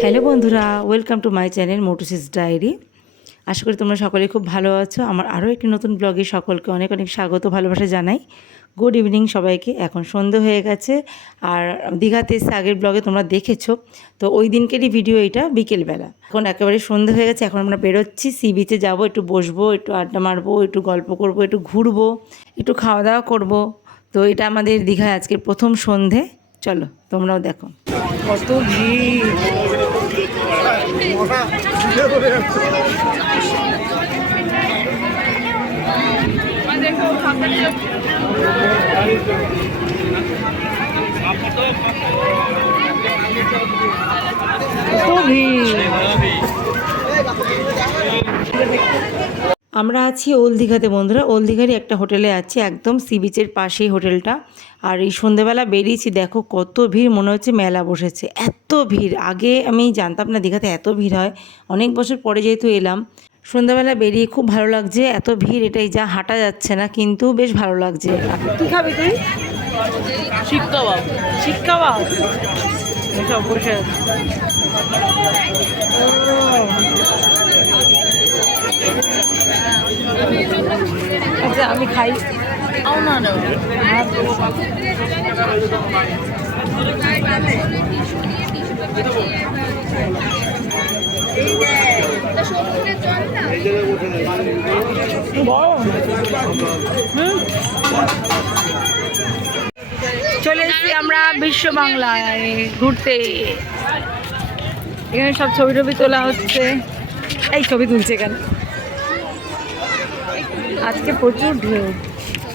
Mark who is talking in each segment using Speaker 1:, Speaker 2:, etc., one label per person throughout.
Speaker 1: Hello বন্ধুরা welcome to my channel মোটোসিস diary আশা করি তোমরা সকলে খুব ভালো আছো। আমার আরও একটি নতুন ব্লগে সকলকে অনেক অনেক স্বাগত, ভালোবাসা জানাই। গুড ইভিনিং সবাইকে, এখন সন্ধে হয়ে গেছে। আর দীঘাতে এসে আগের ব্লগে তোমরা দেখেছ। তো ওই দিনকেরই ভিডিও এটা বিকেলবেলা। এখন একেবারে সন্ধে হয়ে গেছে, এখন আমরা বেরোচ্ছি। সি বিচে যাব, একটু বসবো, একটু আড্ডা মারবো, একটু গল্প করব, একটু ঘুরবো, একটু খাওয়া দাওয়া করব। তো এটা আমাদের দীঘায় আজকের প্রথম সন্ধে। চলো তোমরাও দেখো। কত ভিড় কত ভিড় আমরা আছি ওল দীঘাতে বন্ধুরা। ওল দীঘারই একটা হোটেলে আছি একদম সি বিচের পাশেই হোটেলটা। আর এই সন্ধেবেলা বেরিয়েছি দেখো কত ভিড় মনে হচ্ছে মেলা বসেছে। এত ভিড়! আগে আমি জানতাম না দীঘাতে এত ভিড় হয়। অনেক বছর পরে যেহেতু এলাম সন্ধ্যাবেলা বেরিয়ে খুব ভালো লাগছে। এত ভিড় এটাই যা হাঁটা যাচ্ছে না কিন্তু বেশ ভালো লাগছে। কী খাবি তুই?
Speaker 2: শিক কাবাব।
Speaker 1: শিক কাবাব? সব বসে আছে। ও। আচ্ছা আমি খাই। চলে এসেছি আমরা বিশ্ব বাংলায় ঘুরতে। এখানে সব ছবি টবি তোলা হচ্ছে। এই ছবি তুলছে এখানে। আজকে প্রচুর ঢেউ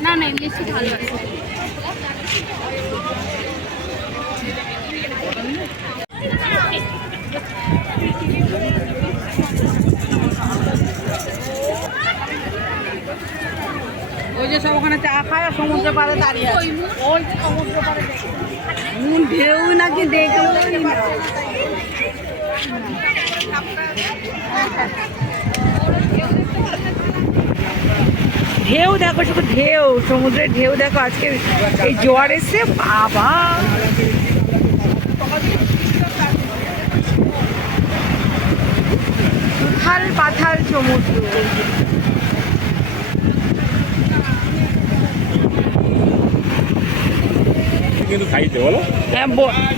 Speaker 2: না না এমনি ভালো লাগে।
Speaker 3: ওই যে সব ওখানে চা খায় আর সমুদ্র পাড়ে দাঁড়িয়ে আছে। ওই যে সমুদ্র নুন ঢেউ নাকি দেখে
Speaker 1: ঢেউ দেখো শুধু ঢেউ সমুদ্রের ঢেউ দেখো আজকে এই জোয়ার এসে বাবা। উথাল পাথাল সমুদ্র।
Speaker 4: কিন্তু খাইতে বলো।
Speaker 1: হ্যাঁ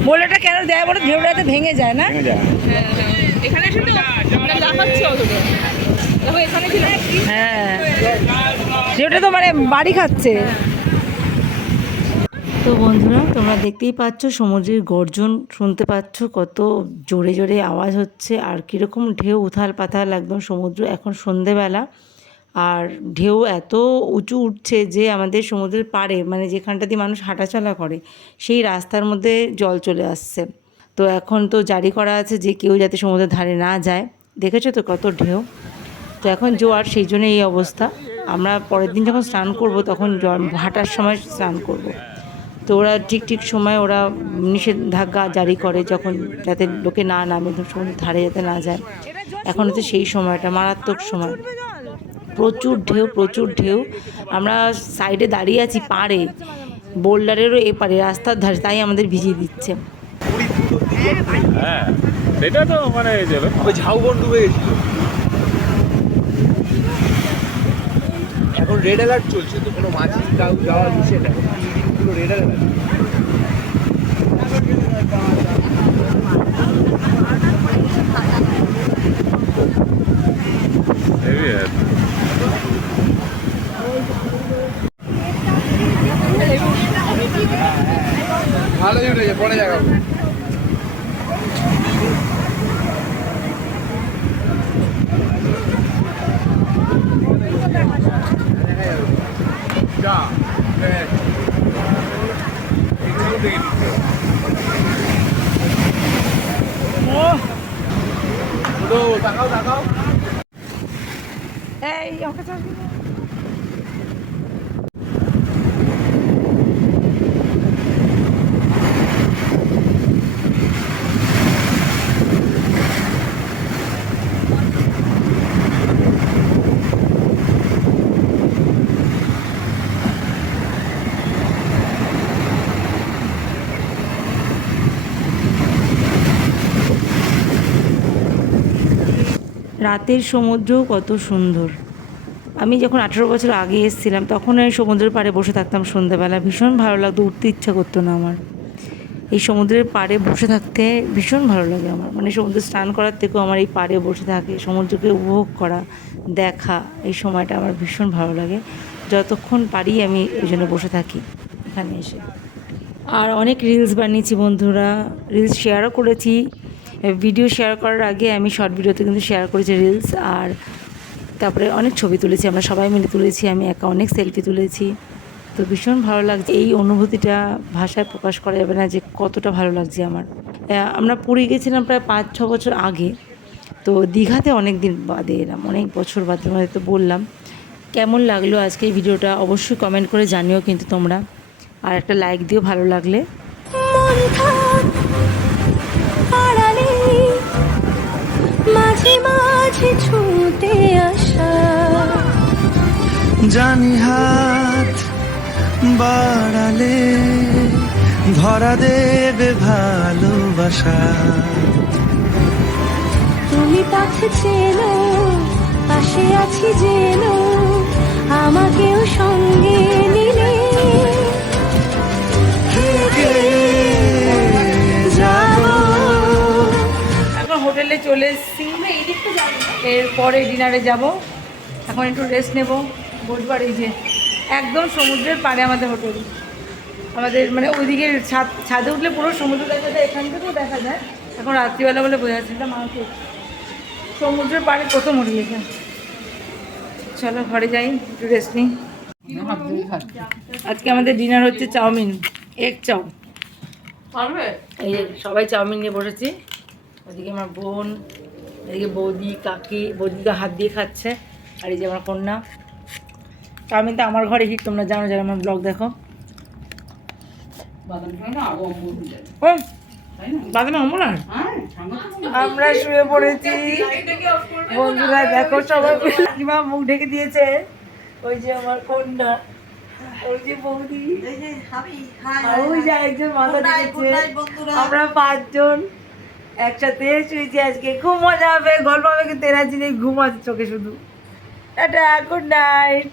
Speaker 1: বলেটা কেন দেয় বলে? ঢেউটা যাতে ভেঙে যায় না?
Speaker 2: এখানে শুধু আমরা অতটা দেখো এখানে ছিল
Speaker 1: ঢেউটা তো মানে বাড়ি খাচ্ছে। তো বন্ধুরা, তোমরা দেখতেই পাচ্ছ, সমুদ্রের গর্জন শুনতে পাচ্ছ, কত জোরে জোরে আওয়াজ হচ্ছে, আর কীরকম ঢেউ, উথাল পাথাল একদম সমুদ্র, এখন সন্ধেবেলা। আর ঢেউ এত উঁচু উঠছে যে আমাদের সমুদ্রের পাড়ে মানে যেখানটা দিয়ে মানুষ হাঁটাচলা করে, সেই রাস্তার মধ্যে জল চলে আসছে। তো এখন তো জারি করা আছে যে কেউ যাতে সমুদ্রের ধারে না যায়। দেখেছ তো কত ঢেউ? তো এখন জোয়ার, সেই জন্য এই অবস্থা। আমরা পরের দিন যখন স্নান করব, তখন হাঁটার সময় স্নান করব। তো ওরা ঠিক ঠিক সময় ওরা নিষেধাজ্ঞা জারি করে যখন যাতে লোকে না নামে সমুদ্রের ধারে যাতে না যায়। এখন হচ্ছে সেই সময়টা, মারাত্মক সময়। প্রচুর ঢেউ প্রচুর ঢেউ। আমরা সাইডে দাঁড়িয়ে আছি পাড়ে, বোল্ডারেরও এপারে, রাস্তার ধারে, তাই আমাদের ভিজিয়ে দিচ্ছে।
Speaker 4: হ্যাঁ সেটা তো মানে
Speaker 5: ঝাউবন ডুবে গেছিল। রেড অ্যালার্ট চলছে তো কোনো মাঝি কাউ যাওয়া নিষেধ এখন তিন দিন পুরো রেড অ্যালার্ট
Speaker 4: হেভি
Speaker 1: এই আমাকে রাতের সমুদ্রও কত সুন্দর। আমি যখন আঠেরো বছর আগে এসেছিলাম, তখন আমি সমুদ্রের পাড়ে বসে থাকতাম সন্ধ্যাবেলা ভীষণ ভালো লাগতো, উঠতে ইচ্ছা করতো না আমার। এই সমুদ্রের পাড়ে বসে থাকতে ভীষণ ভালো লাগে আমার। মানে সমুদ্রে স্নান করার থেকেও আমার এই পাড়ে বসে থাকে, সমুদ্রকে উপভোগ করা, দেখা, এই সময়টা আমার ভীষণ ভালো লাগে। যতক্ষণ পারি আমি ওই জন্য বসে থাকি এখানে এসে। আর অনেক রিলস বানিয়েছি বন্ধুরা। রিলস শেয়ারও করেছি। ভিডিও শেয়ার করার আগে আমি শর্ট ভিডিওতে কিন্তু শেয়ার করেছি রিলস আর তারপরে অনেক ছবি তুলেছি, আমরা সবাই মিলে তুলেছি, আমি একা অনেক সেলফি তুলেছি। তো ভীষণ ভালো লাগছে, এই অনুভূতিটা ভাষায় প্রকাশ করা যাবে না যে কতটা ভালো লাগছে আমার। আমরা পুরী গেছিলাম প্রায় পাঁচ, ছ বছর আগে, তো দীঘাতে অনেক দিন বাদে এলাম, অনেক বছর বাদে তোমাদের তো বললাম। কেমন লাগল আজকে এই ভিডিওটা? অবশ্যই কমেন্ট করে জানিও কিন্তু তোমরা। আর একটা লাইক দিও ভালো লাগলে।
Speaker 6: জানি হাত বাড়ালে ধরা দেবে ভালোবাসা।
Speaker 7: তুমি পথে চেনো পাশে আছি যেন আমাকেও সঙ্গে নিলে।
Speaker 1: এখন হোটেলে চলে এসেছি। এরপরে ডিনারে যাব। এখন একটু রেস্ট নেব। বুধবার এই যে একদম সমুদ্রের পাড়ে আমাদের হোটেল। আমাদের মানে ওইদিকে ছাদ ছাদে উঠলে পুরো সমুদ্র দেখা যায় এখান থেকেও দেখা যায়। এখন রাত্রিবেলা বলে বোঝা যাচ্ছে না মাকে সমুদ্রের পাড়ে প্রথম হোটেল এখানে। চলো ঘরে যাই একটু রেস্ট নিই। আজকে আমাদের ডিনার হচ্ছে চাউমিন এগ চাউ
Speaker 2: পারবে?
Speaker 1: এই সবাই চাউমিন নিয়ে বসেছি। ওদিকে আমার বোন এদিকে বৌদি কাকি বৌদিকে হাত দিয়ে খাচ্ছে। আর এই যে আমার কন্যা। চাউমিনটা আমার ঘরে হিট তোমরা জানো যারা আমার ব্লগ দেখো। বাদামে অমর আর আমরা শুয়ে পড়েছি। বন্ধুরা দেখো সবাই কাকিমা মুখ ঢেকে দিয়েছে। ওই যে আমার কন্যা ওই যে বৌদি। ওই যে একজন মাথা দিয়েছে আমরা পাঁচজন একসাথে শুয়েছি আজকে। খুব মজা হবে গল্প হবে কিন্তু এনার্জি নেই ঘুম আছে চোখে শুধু। Tata good night.